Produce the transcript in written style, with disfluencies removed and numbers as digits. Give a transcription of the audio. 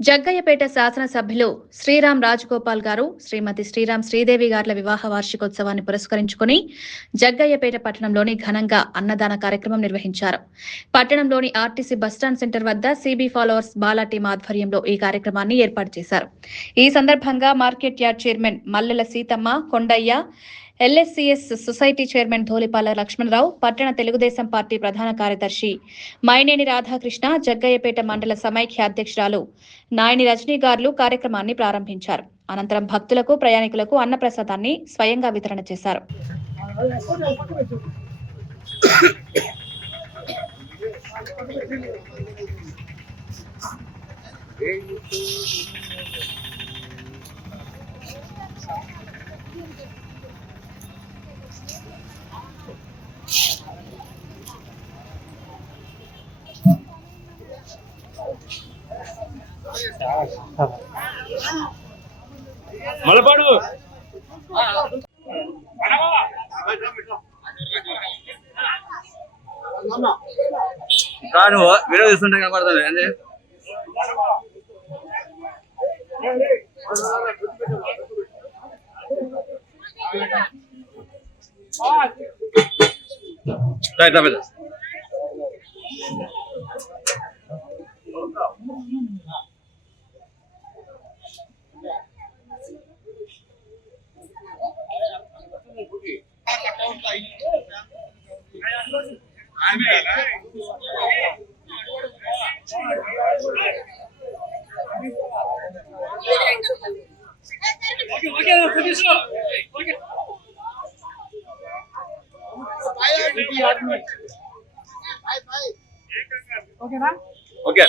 జగ్గయ్యపేట శాసనసభ్యులు శ్రీరామ్ రాజగోపాల్ గారు, శ్రీమతి శ్రీరామ్ శ్రీదేవి గార్ల వివాహ వార్షికోత్సవాన్ని పురస్కరించుకుని జగ్గయ్యపేట పట్టణంలోని ఘనంగా అన్నదాన కార్యక్రమం నిర్వహించారు. పట్టణంలోని ఆర్టీసీ బస్టాండ్ సెంటర్ వద్ద సిబి ఫాలోవర్స్ బాలా టీం ఆధ్వర్యంలో ఈ కార్యక్రమాన్ని ఏర్పాటు చేశారు. ఈ సందర్భంగా మార్కెట్ యార్డ్ చైర్మన్ మల్లెల సీతమ్మ, కొండయ్య, ఎల్ఎస్సీఎస్ సొసైటీ చైర్మన్ ధోలిపాల లక్ష్మణరావు, పట్టణ తెలుగుదేశం పార్టీ ప్రధాన కార్యదర్శి మైనేని రాధాకృష్ణ, జగ్గయ్యపేట మండల సమైక్య అధ్యక్షురాలు నాయని రజనీ గార్లు కార్యక్రమాన్ని ప్రారంభించారు. అనంతరం భక్తులకు, ప్రయాణికులకు అన్నప్రసాదాన్ని స్వయంగా వితరణ చేశారు. మలపాడు కాదు వీడియో చూస్తుంటే కనపడతాను అండి. Right right okay